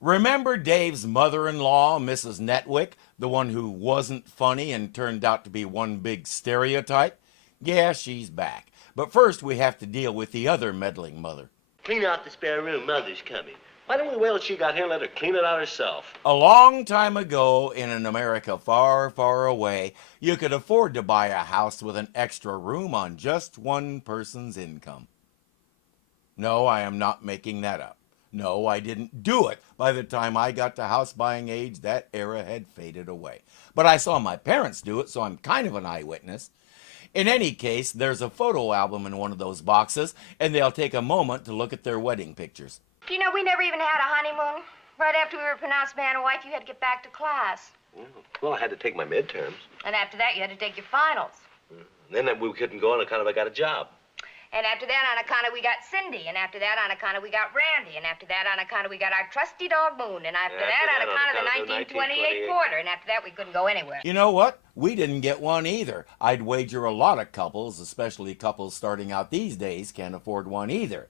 Remember Dave's mother-in-law, Mrs. Netwick, the one who wasn't funny and turned out to be one big stereotype? Yeah, she's back. But first we have to deal with the other meddling mother. Clean out the spare room. Mother's coming. Why don't we wait till she got here and let her clean it out herself? A long time ago, in an America far, far away, you could afford to buy a house with an extra room on just one person's income. No, I am not making that up. No, I didn't do it. By the time I got to house buying age, that era had faded away. But I saw my parents do it, so I'm kind of an eyewitness. In any case, there's a photo album in one of those boxes, and they'll take a moment to look at their wedding pictures. Do you know we never even had a honeymoon? Right after we were pronounced man and wife, you had to get back to class. Well, I had to take my midterms. And after that, you had to take your finals. Then we couldn't go on account of I got a job. And after that, on account of we got Cindy. And after that, on account of we got Randy. And after that, on account of we got our trusty dog Moon. And after that, on account of the 1928 quarter. And after that, we couldn't go anywhere. You know what? We didn't get one either. I'd wager a lot of couples, especially couples starting out these days, can't afford one either.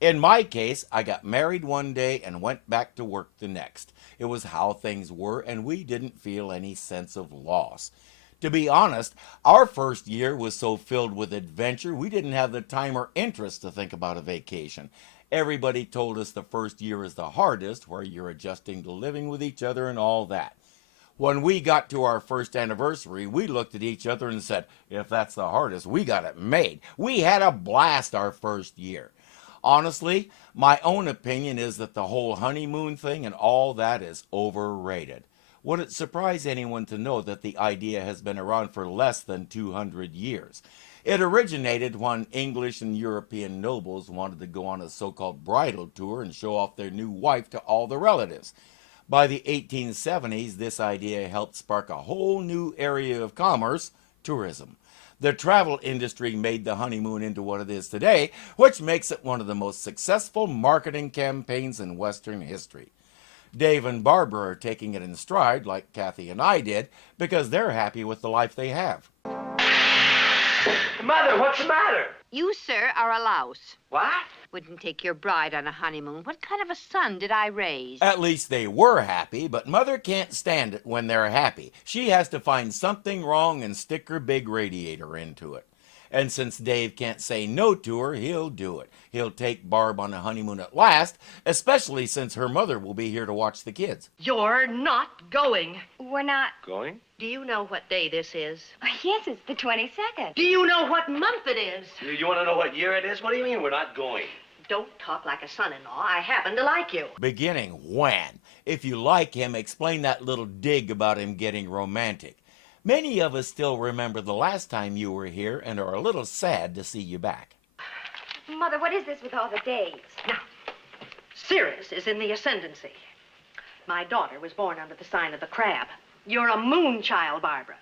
In my case, I got married one day and went back to work the next. It was how things were, and we didn't feel any sense of loss. To be honest, our first year was so filled with adventure, we didn't have the time or interest to think about a vacation. Everybody told us the first year is the hardest, where you're adjusting to living with each other and all that. When we got to our first anniversary, we looked at each other and said, if that's the hardest, we got it made. We had a blast our first year. Honestly, my own opinion is that the whole honeymoon thing and all that is overrated. Would it surprise anyone to know that the idea has been around for less than 200 years? It originated when English and European nobles wanted to go on a so-called bridal tour and show off their new wife to all the relatives. By the 1870s, this idea helped spark a whole new area of commerce, tourism. The travel industry made the honeymoon into what it is today, which makes it one of the most successful marketing campaigns in Western history. Dave and Barbara are taking it in stride, like Kathy and I did, because they're happy with the life they have. Mother, what's the matter? You, sir, are a louse. What? Wouldn't take your bride on a honeymoon. What kind of a son did I raise? At least they were happy, but Mother can't stand it when they're happy. She has to find something wrong and stick her big radiator into it. And since Dave can't say no to her, he'll do it. He'll take Barb on a honeymoon at last, especially since her mother will be here to watch the kids. You're not going. We're not... Going? Do you know what day this is? Oh, yes, it's the 22nd. Do you know what month it is? You want to know what year it is? What do you mean we're not going? Don't talk like a son-in-law. I happen to like you. Beginning when? If you like him, explain that little dig about him getting romantic. Many of us still remember the last time you were here and are a little sad to see you back. Mother, what is this with all the days? Now, Sirius is in the ascendancy. My daughter was born under the sign of the crab. You're a moon child, Barbara.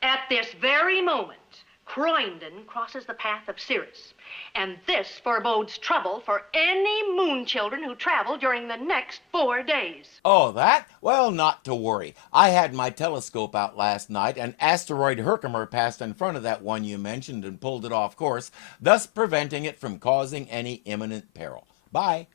At this very moment, Croydon crosses the path of Sirius. And this forebodes trouble for any moon children who travel during the next 4 days. Oh, that? Well, not to worry. I had my telescope out last night, and asteroid Herkimer passed in front of that one you mentioned and pulled it off course, thus preventing it from causing any imminent peril. Bye.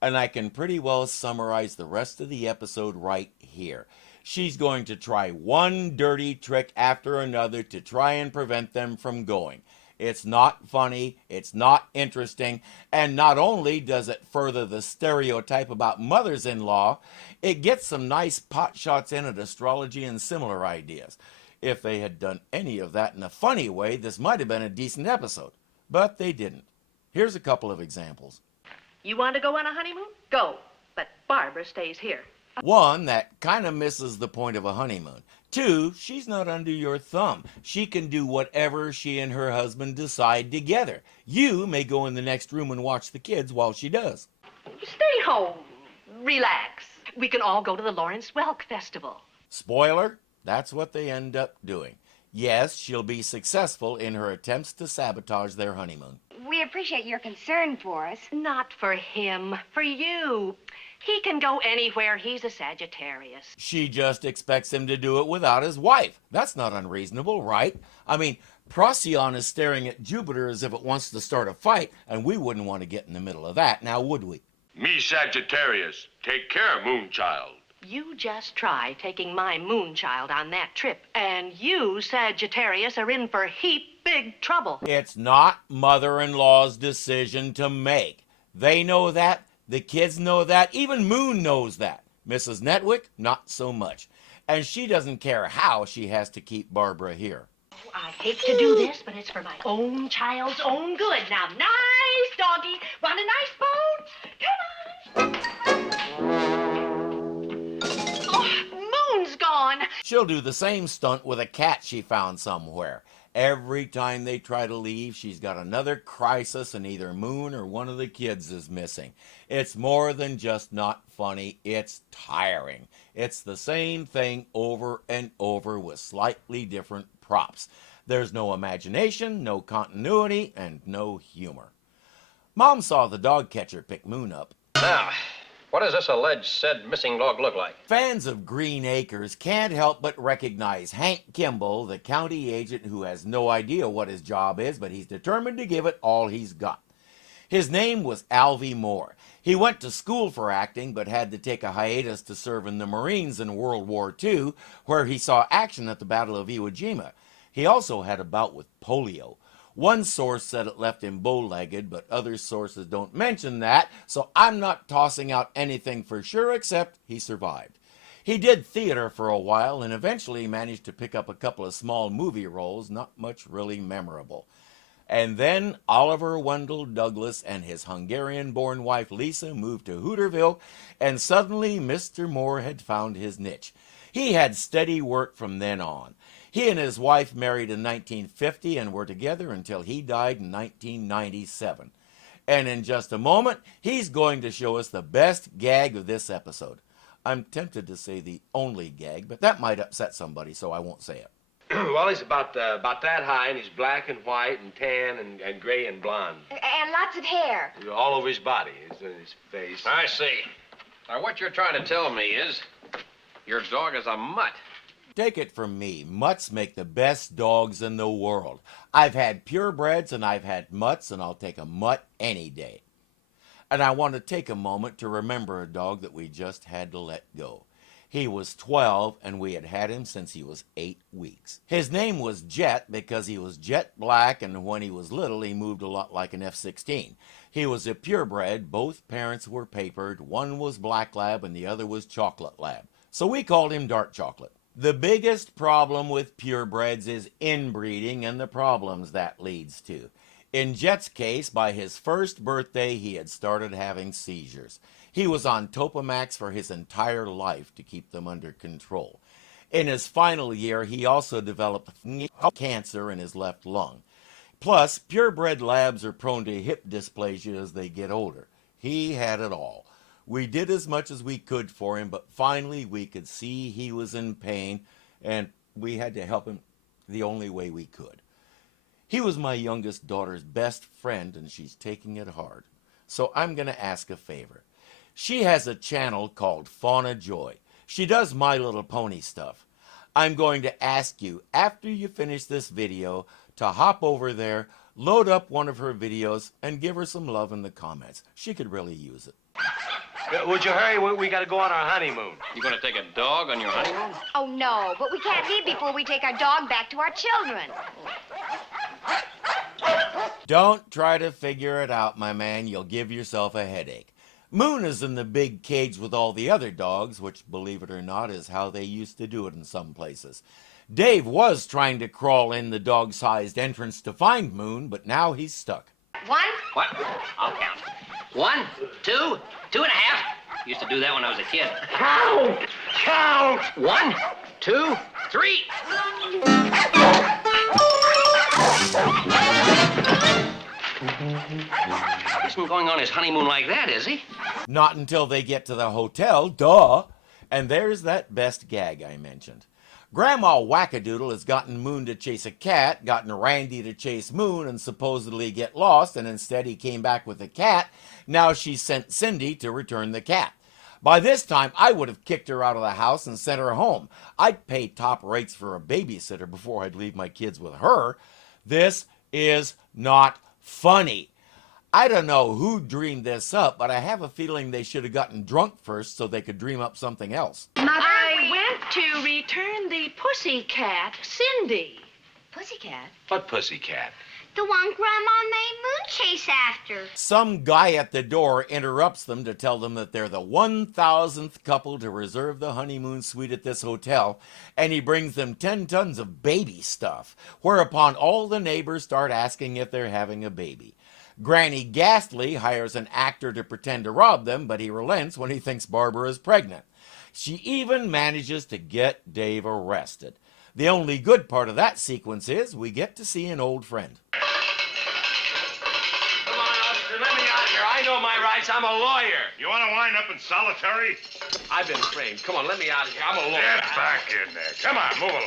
And I can pretty well summarize the rest of the episode right here. She's going to try one dirty trick after another to try and prevent them from going. It's not funny, it's not interesting, and not only does it further the stereotype about mothers-in-law, it gets some nice pot shots in at astrology and similar ideas. If they had done any of that in a funny way, this might have been a decent episode. But they didn't. Here's a couple of examples. You want to go on a honeymoon? Go. But Barbara stays here. One, that kind of misses the point of a honeymoon. Two, she's not under your thumb. She can do whatever she and her husband decide together. You may go in the next room and watch the kids while she does. Stay home. Relax. We can all go to the Lawrence Welk Festival. Spoiler, that's what they end up doing. Yes, she'll be successful in her attempts to sabotage their honeymoon. We appreciate your concern for us. Not for him, for you. He can go anywhere. He's a Sagittarius. She just expects him to do it without his wife. That's not unreasonable, right? I mean, Procyon is staring at Jupiter as if it wants to start a fight, and we wouldn't want to get in the middle of that, now would we? Me, Sagittarius. Take care, Moonchild. You just try taking my Moonchild on that trip, and you, Sagittarius, are in for heap big trouble. It's not mother-in-law's decision to make. They know that. The kids know that. Even Moon knows that. Mrs. Netwick, not so much. And she doesn't care how she has to keep Barbara here. I hate to do this, but it's for my own child's own good. Now, nice doggy. Want a nice bone? Come on. Oh, Moon's gone. She'll do the same stunt with a cat she found somewhere. Every time they try to leave, she's got another crisis and either Moon or one of the kids is missing. It's more than just not funny, it's tiring. It's the same thing over and over with slightly different props. There's no imagination, no continuity, and no humor. Mom saw the dog catcher pick Moon up. Now, what does this alleged said missing dog look like? Fans of Green Acres can't help but recognize Hank Kimball, the county agent who has no idea what his job is, but he's determined to give it all he's got. His name was Alvy Moore. He went to school for acting, but had to take a hiatus to serve in the Marines in World War II, where he saw action at the Battle of Iwo Jima. He also had a bout with polio. One source said it left him bow-legged, but other sources don't mention that, so I'm not tossing out anything for sure except he survived. He did theater for a while and eventually managed to pick up a couple of small movie roles, not much really memorable. And then Oliver Wendell Douglas and his Hungarian-born wife Lisa moved to Hooterville, and suddenly Mr. Moore had found his niche. He had steady work from then on. He and his wife married in 1950 and were together until he died in 1997. And in just a moment, he's going to show us the best gag of this episode. I'm tempted to say the only gag, but that might upset somebody, so I won't say it. Well, he's about that high, and he's black and white and tan and gray and blonde. And lots of hair. All over his body, his face. I see. Now, what you're trying to tell me is your dog is a mutt. Take it from me, mutts make the best dogs in the world. I've had purebreds and I've had mutts, and I'll take a mutt any day. And I want to take a moment to remember a dog that we just had to let go. He was 12 and we had had him since he was 8 weeks. His name was Jet because he was jet black, and when he was little he moved a lot like an F-16. He was a purebred, both parents were papered, one was black lab and the other was chocolate lab. So we called him Dark Chocolate. The biggest problem with purebreds is inbreeding and the problems that leads to. In Jet's case, by his first birthday, he had started having seizures. He was on Topamax for his entire life to keep them under control. In his final year, he also developed cancer in his left lung. Plus, purebred labs are prone to hip dysplasia as they get older. He had it all. We did as much as we could for him, but finally we could see he was in pain, and we had to help him the only way we could. He was my youngest daughter's best friend, and she's taking it hard. So I'm going to ask a favor. She has a channel called Fauna Joy. She does My Little Pony stuff. I'm going to ask you, after you finish this video, to hop over there, load up one of her videos, and give her some love in the comments. She could really use it. Would you hurry? We got to go on our honeymoon. You gonna take a dog on your honeymoon? Oh, no, but we can't leave before we take our dog back to our children. Don't try to figure it out, my man. You'll give yourself a headache. Moon is in the big cage with all the other dogs, which, believe it or not, is how they used to do it in some places. Dave was trying to crawl in the dog-sized entrance to find Moon, but now he's stuck. One. What? I'll count. 1, 2, 2.5. Used to do that when I was a kid. Count! Count! 1, 2, 3. Isn't going on his honeymoon like that, is he? Not until they get to the hotel, duh. And there's that best gag I mentioned. Grandma Wackadoodle has gotten Moon to chase a cat, gotten Randy to chase Moon and supposedly get lost, and instead he came back with a cat. Now she's sent Cindy to return the cat. By this time, I would have kicked her out of the house and sent her home. I'd pay top rates for a babysitter before I'd leave my kids with her. This is not funny. I don't know who dreamed this up, but I have a feeling they should have gotten drunk first so they could dream up something else. I went to return the pussycat, Cindy. Pussycat? What pussycat? The one Grandma made Moon chase after. Some guy at the door interrupts them to tell them that they're the 1,000th couple to reserve the honeymoon suite at this hotel, and he brings them 10 tons of baby stuff, whereupon all the neighbors start asking if they're having a baby. Granny Ghastly hires an actor to pretend to rob them, but he relents when he thinks Barbara is pregnant. She even manages to get Dave arrested. The only good part of that sequence is we get to see an old friend. Come on, officer, let me out of here. I know my rights. I'm a lawyer. You want to wind up in solitary? I've been framed. Come on, let me out of here. I'm a lawyer. Get back in there. Come on, move along.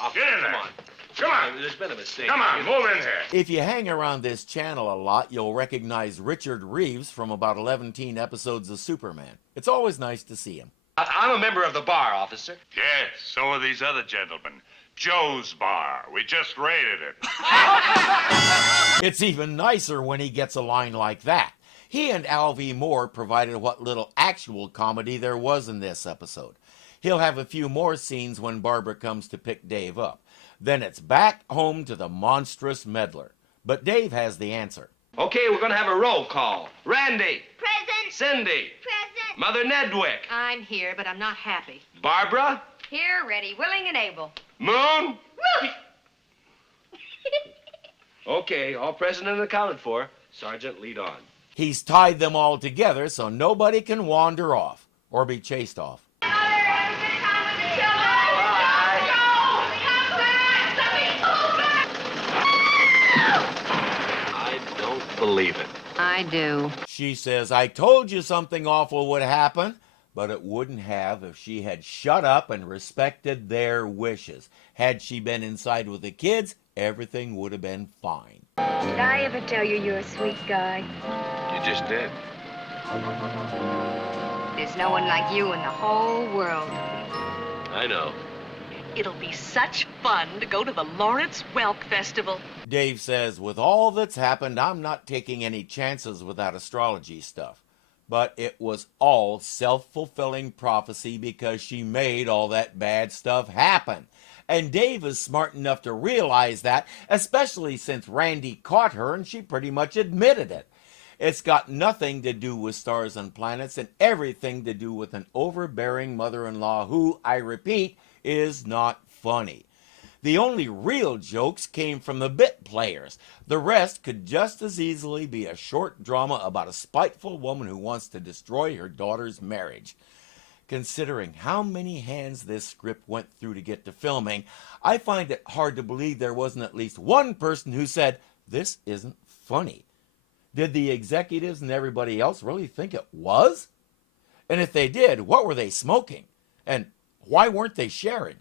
Officer, Get in there. Come on. Come on. There's been a mistake. Come on, move in here. If you hang around this channel a lot, you'll recognize Richard Reeves from about 11 episodes of Superman. It's always nice to see him. I'm a member of the bar, officer. Yes, so are these other gentlemen. Joe's Bar. We just raided it. It's even nicer when he gets a line like that. He and Alvy Moore provided what little actual comedy there was in this episode. He'll have a few more scenes when Barbara comes to pick Dave up. Then it's back home to the monstrous meddler. But Dave has the answer. Okay, we're going to have a roll call. Randy. Present. Cindy. Present. Mother Nedwick. I'm here, but I'm not happy. Barbara. Here, ready, willing, and able. Moon. Okay, all present and accounted for. Sergeant, lead on. He's tied them all together so nobody can wander off or be chased off. I don't believe it. I do. She says, I told you something awful would happen, but it wouldn't have if she had shut up and respected their wishes. Had she been inside with the kids, everything would have been fine. Did I ever tell you you're a sweet guy? You just did. There's no one like you in the whole world. I know. It'll be such fun to go to the Lawrence Welk Festival. Dave says, with all that's happened, I'm not taking any chances with that astrology stuff. But it was all self-fulfilling prophecy because she made all that bad stuff happen. And Dave is smart enough to realize that, especially since Randy caught her and she pretty much admitted it. It's got nothing to do with stars and planets and everything to do with an overbearing mother-in-law who, I repeat, is not funny. The only real jokes came from the bit players. The rest could just as easily be a short drama about a spiteful woman who wants to destroy her daughter's marriage. Considering how many hands this script went through to get to filming, I find it hard to believe there wasn't at least one person who said, this isn't funny. Did the executives and everybody else really think it was? And if they did, what were they smoking? And why weren't they sharing?